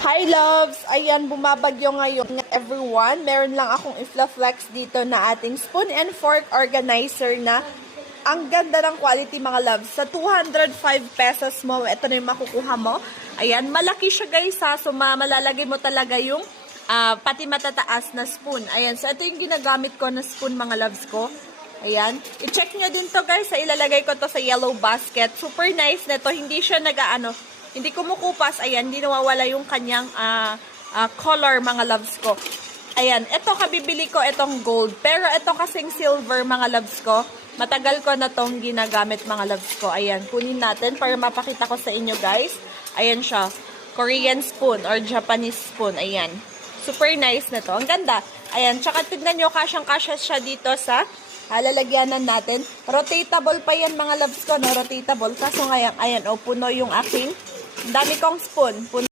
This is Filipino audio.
Hi loves! Ayan, bumabagyo ngayon everyone. Meron lang akong i-flex dito na ating spoon and fork organizer na ang ganda ng quality mga loves. Sa 205 pesos mo, ito na yung makukuha mo. Ayan, malaki siya guys ha. So malalagay mo talaga yung pati matataas na spoon. Ayan, so ito yung ginagamit ko na spoon mga loves ko. Ayan, i-check nyo din to guys. Ilalagay ko to sa yellow basket. Super nice na to. Hindi siya hindi kumukupas, ayan, hindi nawawala yung kanyang color, mga loves ko. Ayan, ito kabibili ko itong gold. Pero ito kasing silver, mga loves ko. Matagal ko na tong ginagamit, mga loves ko. Ayan, kunin natin para mapakita ko sa inyo, guys. Ayan siya, Korean spoon or Japanese spoon. Ayan, super nice na to. Ang ganda. Ayan, tsaka tignan nyo, kasyang-kasya siya dito sa lalagyanan natin. Rotatable pa yan, mga loves ko, no? Rotatable. Kaso ngayon, ayan, puno yung aking. Ang dami kong spoon.